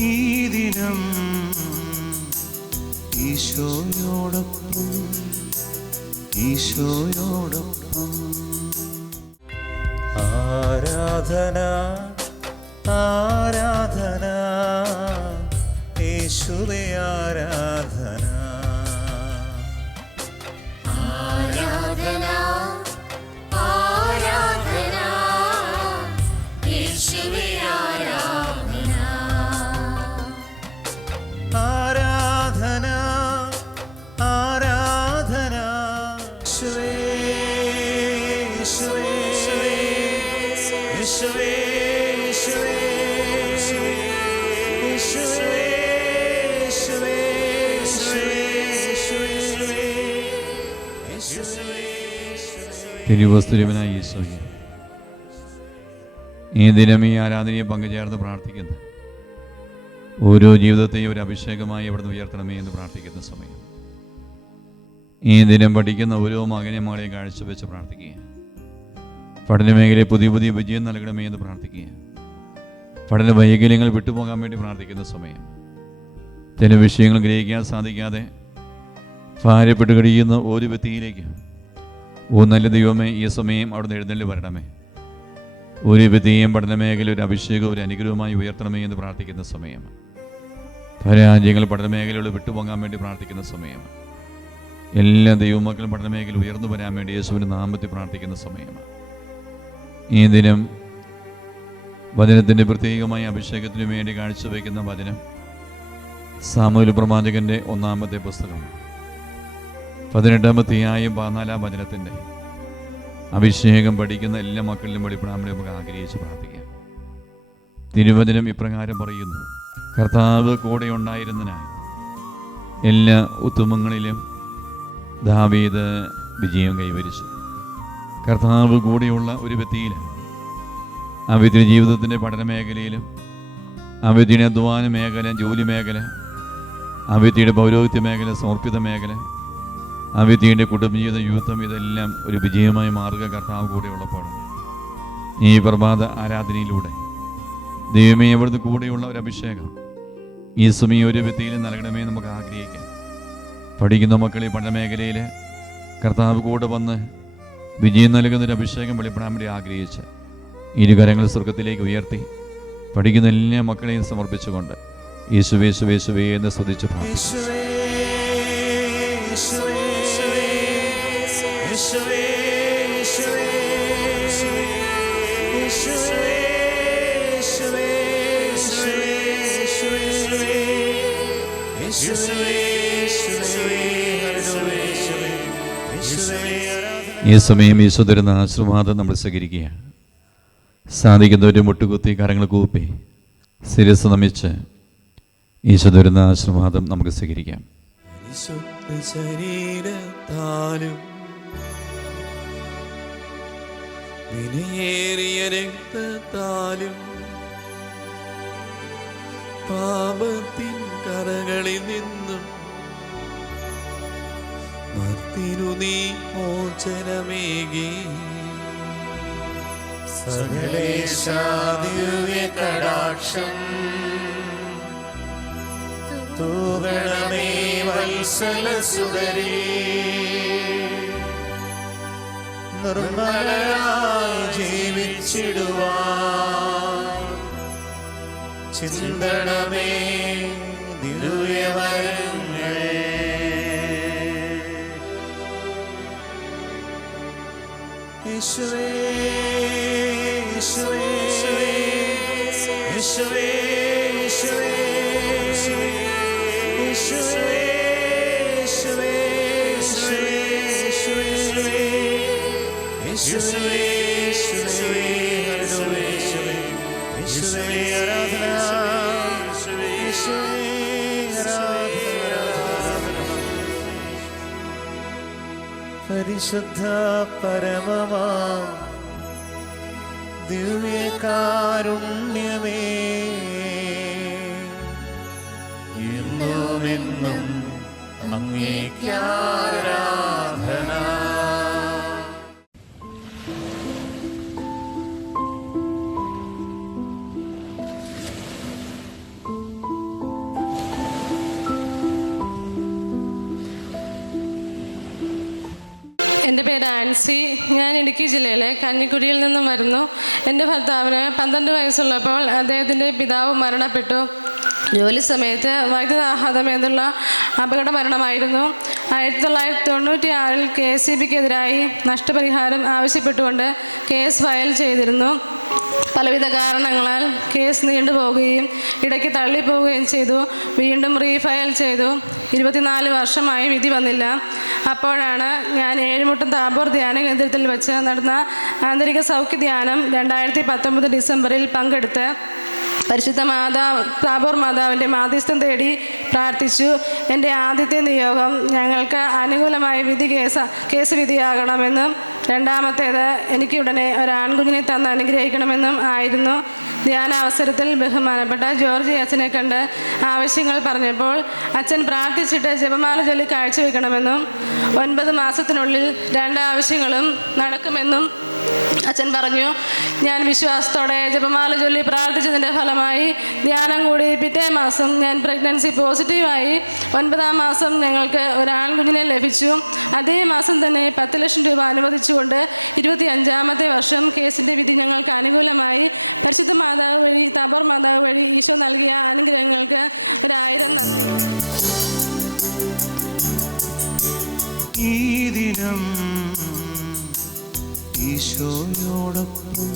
ഈ ദിനം ഈശോയോടൊപ്പം ഈശോയോടൊപ്പം. ആരാധന ആരാധന യേശുവേ ആരാധന. ആരാധന ആരാധന യേശുവേ ആരാധന. ആരാധന ആരാധന യേശുവേ യേശുവേ യേശുവേ തിരുവസ്തുര്യവനായ ഈശോയെ, ഈ ദിനം ഈ ആരാധനയെ പങ്കുചേർന്ന് പ്രാർത്ഥിക്കുന്നു. ഓരോ ജീവിതത്തെയും ഒരു അഭിഷേകമായി അവിടുന്ന് ഉയർത്തണമേ എന്ന് പ്രാർത്ഥിക്കുന്ന സമയം ഈ ദിനം പഠിക്കുന്ന ഓരോ മകനെയും മകളെയും കാഴ്ചവെച്ച് പ്രാർത്ഥിക്കുക. പഠനമേഖലയിൽ പുതിയ പുതിയ വിജയം നൽകണമേ എന്ന് പ്രാർത്ഥിക്കുക. പഠന വൈകല്യങ്ങൾ വിട്ടുപോകാൻ വേണ്ടി പ്രാർത്ഥിക്കുന്ന സമയം ചില വിഷയങ്ങൾ ഗ്രഹിക്കാൻ സാധിക്കാതെ ഭാരപ്പെട്ട് കഴിയുന്ന ഒരു വ്യക്തിയിലേക്ക് നല്ല ദൈവമേ ഈ സമയം അവിടുന്ന് എഴുന്നള്ളി വരണമേ. ഒരു വ്യക്തിയെയും പഠനമേഖല ഒരു അഭിഷേകവും ഒരു അനുഗ്രഹമായി ഉയർത്തണമേ എന്ന് പ്രാർത്ഥിക്കുന്ന സമയം പരാജയങ്ങൾ പഠനമേഖലയോട് വിട്ടുപോകാൻ വേണ്ടി പ്രാർത്ഥിക്കുന്ന സമയം എല്ലാ ദൈവമക്കളും പഠനമേഖല ഉയർന്നു വരാൻ വേണ്ടി യേശുവിൻ്റെ നാമത്തിൽ പ്രാർത്ഥിക്കുന്ന സമയം ഈ ദിനം വചനത്തിൻ്റെ പ്രത്യേകമായ അഭിഷേകത്തിന് വേണ്ടി കാഴ്ചവെക്കുന്ന വചനം സാമുവേൽ പ്രവാചകന്റെ 1-ാമത്തെ പുസ്തകം 18-ാമത്തെ 14-ാം വചനത്തിൻ്റെ അഭിഷേകം പഠിക്കുന്ന എല്ലാ മക്കളിലും വെളിപ്പെടാൻ വേണ്ടി നമുക്ക് ആഗ്രഹിച്ച് പ്രാർത്ഥിക്കാം. തിരുവചനം ഇപ്രകാരം പറയുന്നു: കർത്താവ് കൂടെ ഉണ്ടായിരുന്നതിനാൽ എല്ലാ ഉത്തമങ്ങളിലും ദാവീദ് വിജയം കൈവരിച്ചു. കർത്താവ് കൂടെയുള്ള ഒരു വ്യക്തിയിൽ ആ വ്യക്തിയുടെ ജീവിതത്തിൻ്റെ പഠന മേഖലയിലും ആ വ്യക്തിയുടെ അധ്വാന മേഖല, ജോലി മേഖല, ആ വ്യക്തിയുടെ പൗരോഹിത്യ മേഖല, സമർപ്പിത മേഖല, ആ വ്യക്തിയുടെ കുടുംബജീവിത, യുവത്വം, ഇതെല്ലാം ഒരു വിജയമായി മാറുക കർത്താവ് കൂടെയുള്ളപ്പോൾ. ഈ പ്രഭാത ആരാധനയിലൂടെ ദൈവമേ അവിടുന്ന് കൂടെയുള്ള ഒരു അഭിഷേകം ഈ സമയം ഒരു വ്യക്തിയിലും നൽകണമേ നമുക്ക് ആഗ്രഹിക്കാം. പഠിക്കുന്ന മക്കൾ ഈ പഠന മേഖലയിൽ കർത്താവ് കൂടെ വന്ന് വിജയം നൽകുന്നൊരു അഭിഷേകം വെളിപ്പെടാൻ വേണ്ടി ആഗ്രഹിച്ച് ഇരുകരങ്ങൾ സ്വർഗത്തിലേക്ക് ഉയർത്തി പഠിക്കുന്ന എല്ലാ മക്കളെയും സമർപ്പിച്ചുകൊണ്ട് യേശുവേ യേശുവേ യേശുവേ എന്ന് സ്തുതിച്ച് ഈ സമയം ഈശോ തരുന്ന ആശീർവാദം നമ്മൾ സ്വീകരിക്കുകയാണ്. സാധിക്കുന്നവർ മുട്ടുകുത്തി കരങ്ങൾ കൂപ്പി ശിരസ് നമിച്ച് ഈശോ തരുന്ന ആശീർവാദം നമുക്ക് സ്വീകരിക്കാം. ശരീരത്താലും വിലയേറിയ രക്തത്താലും പാപത്തിൻ കരകളിൽ നിന്നും മർത്തിനു നീ മോചനമേകി. സകലേശാദിവ്യ കടാക്ഷം തൂകണമേ വത്സലസുതരേ. നിർമ്മലരായി ജീവിച്ചിടുവാൻ ചിന്തണമേ ദിവ്യവരങ്ങൾ. യേശുവേ യേശുവേ യേശുവേ യേശുവേ പരിശുദ്ധ പരമമാ ദിവ്യകാരുണ്യമേ, എന്നുമെന്നും അങ്ങേക്കാരാധന. എൻ്റെ പേര് ആൻസി. ഞാൻ ഇടുക്കി ജില്ലയിലെ കഞ്ഞിക്കുഴിയിൽ നിന്നും വരുന്നു. എൻ്റെ ഭർത്താവിന് 12 വയസ്സുള്ളപ്പോൾ അദ്ദേഹത്തിൻ്റെ പിതാവ് മരണപ്പെട്ടു. ജോലി സമയത്ത് വൈദ്യുതാഘാതം എന്നുള്ള അപകട മരണമായിരുന്നു. 1996 KCBക്കെതിരായി നഷ്ടപരിഹാരം ആവശ്യപ്പെട്ടുകൊണ്ട് കേസ് ഫയൽ ചെയ്തിരുന്നു. പലവിധ കാരണങ്ങളാൽ കേസ് നീണ്ടുപോവുകയും ഇടയ്ക്ക് തള്ളിപ്പോവുകയും ചെയ്തു. വീണ്ടും റീഫയൽ ചെയ്തു. 24 വർഷമായി വിധി വന്നില്ല. അപ്പോഴാണ് ഞാൻ ഏഴുമുട്ടം താബോർ ധ്യാന കേന്ദ്രത്തിൽ വെച്ച് നടന്ന ആന്തരിക സൗഖ്യ ധ്യാനം 2019 ഡിസംബറിൽ പങ്കെടുത്ത് പരിശുദ്ധ താബോർ മാതാവിൻ്റെ മാധ്യസ്ഥം തേടി പ്രാർത്ഥിച്ചു. എൻ്റെ ആദ്യത്തെ നിയോഗം ഞങ്ങൾക്ക് അനുകൂലമായ കേസ് വിധിയാകണമെന്നും രണ്ടാമത്തേത് എനിക്ക് ഉടനെ ഒരു ആൺകുഞ്ഞിനെ തന്ന് അനുഗ്രഹിക്കണമെന്നും ആയിരുന്നു. ധ്യാനാവസരത്തിൽ ബഹുമാനപ്പെട്ട ജോർജി അച്ഛനെ കണ്ട് ആവശ്യങ്ങൾ പറഞ്ഞപ്പോൾ അച്ഛൻ പ്രാർത്ഥിച്ചിട്ട് ജപമാല ചൊല്ലി കാഴ്ചവെക്കണമെന്നും 9 മാസത്തിനുള്ളിൽ 2 ആവശ്യങ്ങളും നടക്കുമെന്നും അച്ഛൻ പറഞ്ഞു. ഞാൻ വിശ്വാസത്തോടെ ജപമാല ചൊല്ലി പ്രാർത്ഥിച്ചതിൻ്റെ ഫലമായി ധ്യാനം കൂടി പിറ്റേ മാസം ഞാൻ പ്രഗ്നൻസി പോസിറ്റീവായി. 9-ാം മാസം ഞങ്ങൾക്ക് ഒരു ആൺകുഞ്ഞിനെ ലഭിച്ചു. അതേ മാസം തന്നെ 10 ലക്ഷം രൂപ അനുവദിച്ചുകൊണ്ട് 25-ാമത്തെ വർഷം കേസിൻ്റെ വിധി ഞങ്ങൾക്ക് അനുകൂലമായി. പരിശുദ്ധ മാതാവ് വഴി താബോർ മാതാവ് വഴി ഈശോ നൽകിയ അനുഗ്രഹങ്ങൾക്ക് 1000 നന്ദി. ഈ ദിനം ഈശോയോടൊപ്പം